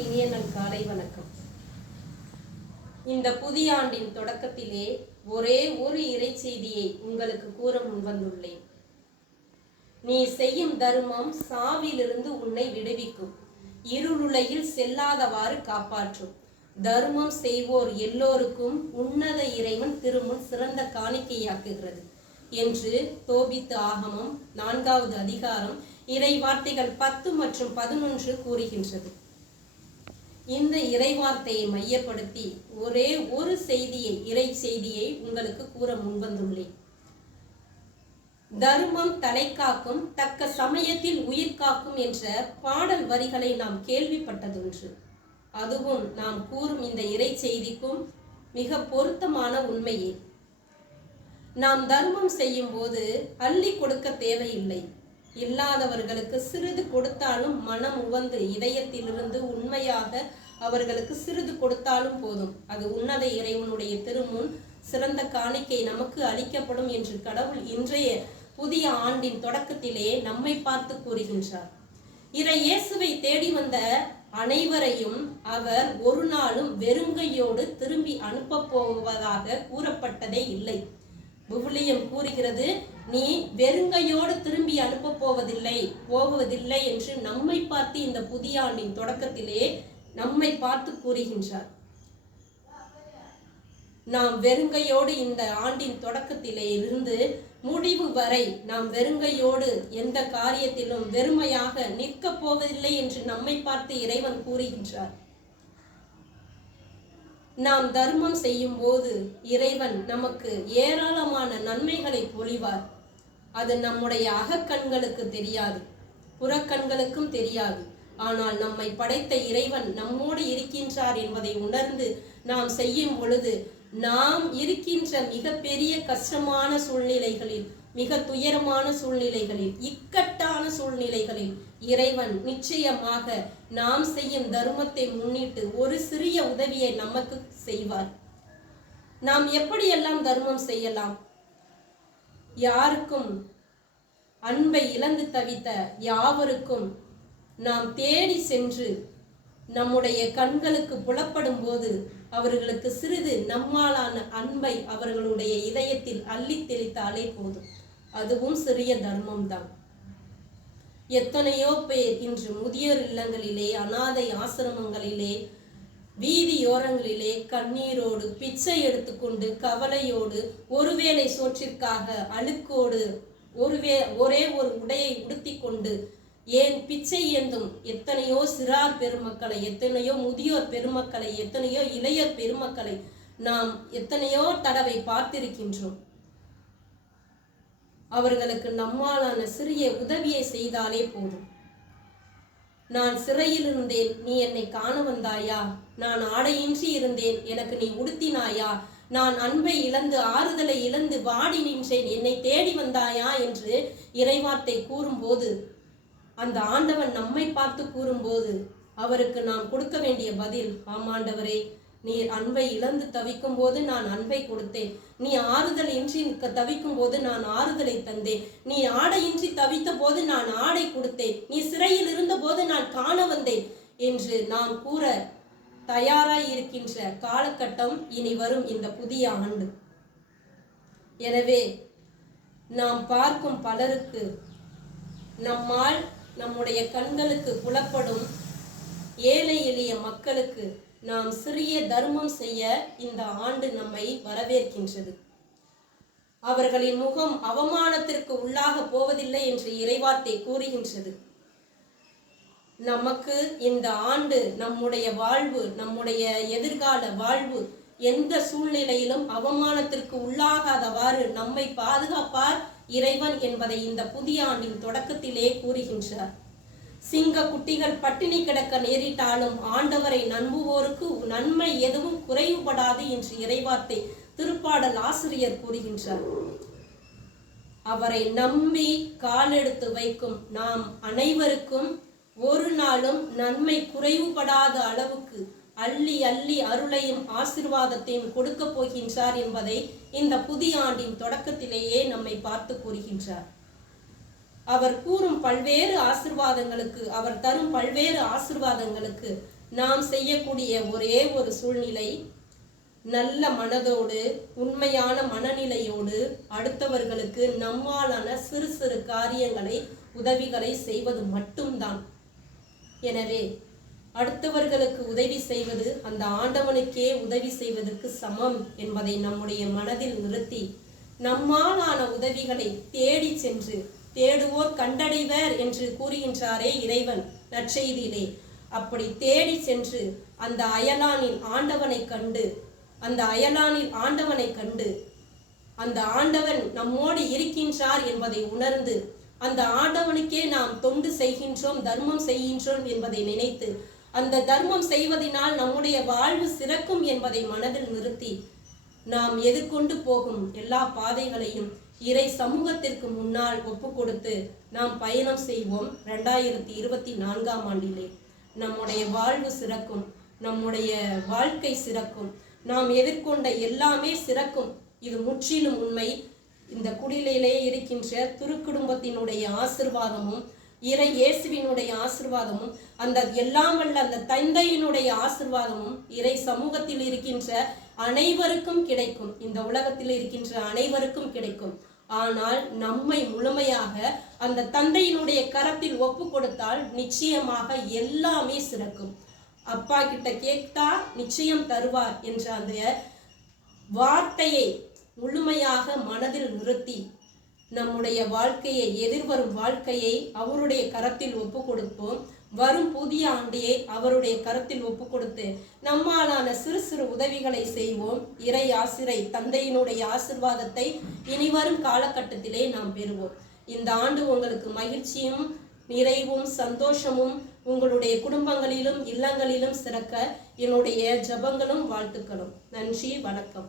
இனிய நம் காலை வணக்கம். இந்த புதிய ஆண்டின் தொடக்கத்திலே ஒரே ஒரு இறை செய்தியை உங்களுக்கு கூற முன்வந்துள்ளேன் நீ செய்யும் தர்மம் சாவிலிருந்து உன்னை விடுவிக்கும். இருளுலையில் செல்லாதவாறு காப்பாற்றும். தர்மம் செய்வோர் எல்லோருக்கும் உன்னத இறைவன் திருமுன் சிறந்த காணிக்கையாக்குகிறது என்று தோபித்து ஆகமம் நான்காவது அதிகாரம் இறை வார்த்தைகள் பத்து மற்றும் பதினொன்று கூறுகின்றது. இந்த இறைவார்த்தையை மையப்படுத்தி ஒரே ஒரு செய்தியை இறை செய்தியை உங்களுக்கு கூற முன்வந்துள்ளேன். தர்மம் தலை காக்கும் தக்க சமயத்தில் உயிர் காக்கும் என்ற பாடல் வரிகளை நாம் கேள்விப்பட்டதொன்று. அதுவும் நாம் கூறும் இந்த இறை செய்திக்கும் மிக பொருத்தமான உண்மையே. நாம் தர்மம் செய்யும் போது அள்ளி கொடுக்க தேவையில்லை. இல்லாதவர்களுக்கு சிறிது கொடுத்தாலும் மனம் உவந்து இதயத்திலிருந்து உண்மையாக அவர்களுக்கு சிறிது கொடுத்தாலும் போதும். அது உன்னத இறைவனுடைய திருமுன் சிறந்த காணிக்கை நமக்கு அளிக்கப்படும் என்று கடவுள் இன்றைய புதிய ஆண்டின் தொடக்கத்திலே நம்மை பார்த்து கூறுகின்றார். இறை இயேசுவை தேடி வந்த அனைவரையும் அவர் ஒரு நாளும் வெறுங்கையோடு திரும்பி அனுப்பப் போவதாக கூறப்பட்டதே இல்லை. விவிலியம் கூறுகிறது நீ வெறுங்கையோடு திரும்பி அனுப்ப போவதில்லை போவதில்லை என்று நம்மை பார்த்து இந்த புதிய ஆண்டின் தொடக்கத்திலே நம்மை பார்த்து கூறுகின்றார். நாம் வெறுங்கையோடு இந்த ஆண்டின் தொடக்கத்திலே இருந்து முடிவு வரை நாம் வெறுங்கையோடு எந்த காரியத்திலும் வெறுமையாக நிற்கப் போவதில்லை என்று நம்மை பார்த்து இறைவன் கூறுகின்றார். நாம் தர்மம் செய்யும் போது இறைவன் நமக்கு ஏராளமான நன்மைகளை பொழிவார். அது நம்முடைய அகக்கண்களுக்கு தெரியாது புறக்கண்களுக்கும் தெரியாது. ஆனால் நம்மை படைத்த இறைவன் நம்மோடு இருக்கின்றார் என்பதை உணர்ந்து நாம் செய்யும் பொழுது நாம் இருக்கின்ற மிகப்பெரிய கஷ்டமான சூழ்நிலைகளில் மிக துயரமான சூழ்நிலைகளில் இக்கட்டான சூழ்நிலைகளில் இறைவன் நிச்சயமாக நாம் செய்யும் தர்மத்தை முன்னிட்டு ஒரு சிறிய உதவியை நமக்கு செய்வார். நாம் எப்படியெல்லாம் தர்மம் செய்யலாம்? யாருக்கும் அன்பை இழந்து தவித்த யாவருக்கும் நாம் தேடி சென்று நம்முடைய கண்களுக்கு புலப்படும் போது அவர்களுக்கு சிறிது நம்மாலான அன்பை அவர்களுடைய இதயத்தில் அள்ளித் தெளித்தாலே போதும். அதுவும் சிறிய தர்மம்தான். எத்தனையோ பேர் இன்று முதியோர் இல்லங்களிலே அனாதை ஆசிரமங்களிலே வீதியோரங்களிலே கண்ணீரோடு பிச்சை எடுத்துக்கொண்டு கவலையோடு ஒருவேளை சோற்றிற்காக அழுக்கோடு ஒருவே ஒரே ஒரு உடையை உடுத்தி கொண்டு ஏன் பிச்சை ஏந்தும் எத்தனையோ சிறார் பெருமக்களை எத்தனையோ முதியோர் பெருமக்களை எத்தனையோ இளையர் பெருமக்களை நாம் எத்தனையோ தடவை பார்த்திருக்கின்றோம். அவர்களுக்கு நம்மாலான சிறிய உதவியை செய்தாலே போதும். நான் சிறையில் இருந்தேன் நீ என்னை காண வந்தாயா? நான் ஆடையின்றி இருந்தேன் எனக்கு நீ உடுத்தினாயா? நான் அன்பை இழந்து ஆறுதலை இழந்து வாடி நின்றேன் என்னை தேடி வந்தாயா? என்று இறைவார்த்தை கூறும்போது அந்த ஆண்டவன் நம்மை பார்த்து கூறும்போது அவருக்கு நாம் கொடுக்க வேண்டிய பதில் ஆமாண்டவரே நீ அன்பை இழந்து தவிக்கும் போது நான் அன்பை கொடுத்தேன். நீ ஆறுதல் இன்றி தவிக்கும் போது நான் ஆறுதலை தந்தேன். நீ ஆடையின்றி தவித்த போது நான் ஆடை கொடுத்தேன். நீ சிறையில் இருந்த போது நான் காண வந்தேன் என்று நான் கூற தயாராய் இருக்கின்ற காலகட்டம் இனி வரும் இந்த புதிய ஆண்டு. எனவே நாம் பார்க்கும் பலருக்கு நம்மால் நம்முடைய கண்களுக்கு புலப்படும் ஏழை எளிய மக்களுக்கு நாம் சிறிய தர்மம் செய்ய இந்த ஆண்டு நம்மை வரவேற்கின்றது. அவர்களின் முகம் அவமானத்திற்கு உள்ளாக போவதில்லை என்று இறைவார்த்தை கூறுகின்றது. நமக்கு இந்த ஆண்டு நம்முடைய வாழ்வு நம்முடைய எதிர்கால வாழ்வு எந்த சூழ்நிலையிலும் அவமானத்திற்கு உள்ளாகாதவாறு நம்மை பாதுகாப்பார் இறைவன் என்பதை இந்த புதிய ஆண்டின் தொடக்கத்திலே கூறுகின்றார். சிங்க குட்டிகள் பட்டினி கிடக்க நேரிட்டாலும் ஆண்டவரை நம்புவோருக்கு நன்மை எதுவும் குறைவுபடாது என்று இறைவார்த்தை திருப்பாடல் ஆசிரியர் கூறுகின்றார். அவரை நம்பி காலெடுத்து வைக்கும் நாம் அனைவருக்கும் ஒரு நாளும் நன்மை குறைவுபடாத அளவுக்கு அள்ளி அள்ளி அருளையும் ஆசிர்வாதத்தையும் கொடுக்க போகின்றார் என்பதை இந்த புதிய ஆண்டின் தொடக்கத்திலேயே நம்மை பார்த்து கூறுகின்றார். அவர் கூறும் பல்வேறு ஆசிர்வாதங்களுக்கு அவர் தரும் பல்வேறு ஆசிர்வாதங்களுக்கு நாம் செய்யக்கூடிய ஒரே ஒரு சூழ்நிலை நல்ல மனதோடு உண்மையான மனநிலையோடு அடுத்தவர்களுக்கு நம்மாலான சிறு சிறு காரியங்களை உதவிகளை செய்வது மட்டும்தான். எனவே அடுத்தவர்களுக்கு உதவி செய்வது அந்த ஆண்டவனுக்கே உதவி செய்வதற்கு சமம் என்பதை நம்முடைய மனதில் நிறுத்தி நம்மாலான உதவிகளை தேடி சென்று தேடுவோர் கண்டடைவர் என்று கூறுகின்றாரே இறைவன் நற்செய்தியிலே. அப்படி தேடி சென்று அந்த அயலானின் ஆண்டவனை கண்டு அந்த அயலானில் ஆண்டவனை கண்டு அந்த ஆண்டவன் நம்மோடு இருக்கின்றார் என்பதை உணர்ந்து அந்த ஆண்டவனுக்கே நாம் தொண்டு செய்கின்றோம் தர்மம் செய்கின்றோம் என்பதை நினைத்து அந்த தர்மம் செய்வதனால் நம்முடைய வாழ்வு சிறக்கும் என்பதை மனதில் நிறுத்தி நாம் எதிர்கொண்டு போகும் எல்லா பாதைகளையும் இறை சமூகத்திற்கு முன்னால் ஒப்பு கொடுத்து நாம் பயணம் செய்வோம் ரெண்டாயிரத்தி இருபத்தி நான்காம் ஆண்டிலே. நம்முடைய வாழ்வு சிறக்கும் நம்முடைய வாழ்க்கை சிறக்கும் நாம் எதிர்கொண்ட எல்லாமே சிறக்கும். இது முற்றிலும் உண்மை. இந்த குடிலையிலே இருக்கின்ற துருக்குடும்பத்தினுடைய ஆசிர்வாதமும் இறை இயேசுவினுடைய ஆசிர்வாதமும் அந்த எல்லாம் வல்ல அந்த தந்தையினுடைய ஆசிர்வாதமும் இறை சமூகத்தில் இருக்கின்ற அனைவருக்கும் கிடைக்கும். இந்த உலகத்தில் இருக்கின்ற அனைவருக்கும் கிடைக்கும். ஆனால் நம்மை முழுமையாக அந்த தந்தையினுடைய கரத்தில் ஒப்பு கொடுத்தால் நிச்சயமாக எல்லாமே சிறக்கும். அப்பா கிட்ட கேட்டா நிச்சயம் தருவார் என்ற அந்த வார்த்தையை முழுமையாக மனதில் நிறுத்தி நம்முடைய வாழ்க்கையை எதிர்வரும் வாழ்க்கையை அவருடைய கரத்தில் ஒப்பு கொடுப்போம் வரும் புதிய ஆண்டையை அவருடைய கரத்தில் ஒப்பு கொடுத்து நம்மாலான சிறு சிறு உதவிகளை செய்வோம். இறை ஆசிரை தந்தையினுடைய ஆசிர்வாதத்தை இனிவரும் காலகட்டத்திலே நாம் பெறுவோம். இந்த ஆண்டு உங்களுக்கு மகிழ்ச்சியும் நிறைவும் சந்தோஷமும் உங்களுடைய குடும்பங்களிலும் இல்லங்களிலும் சிறக்க என்னுடைய ஜபங்களும் வாழ்த்துக்களும். நன்றி வணக்கம்.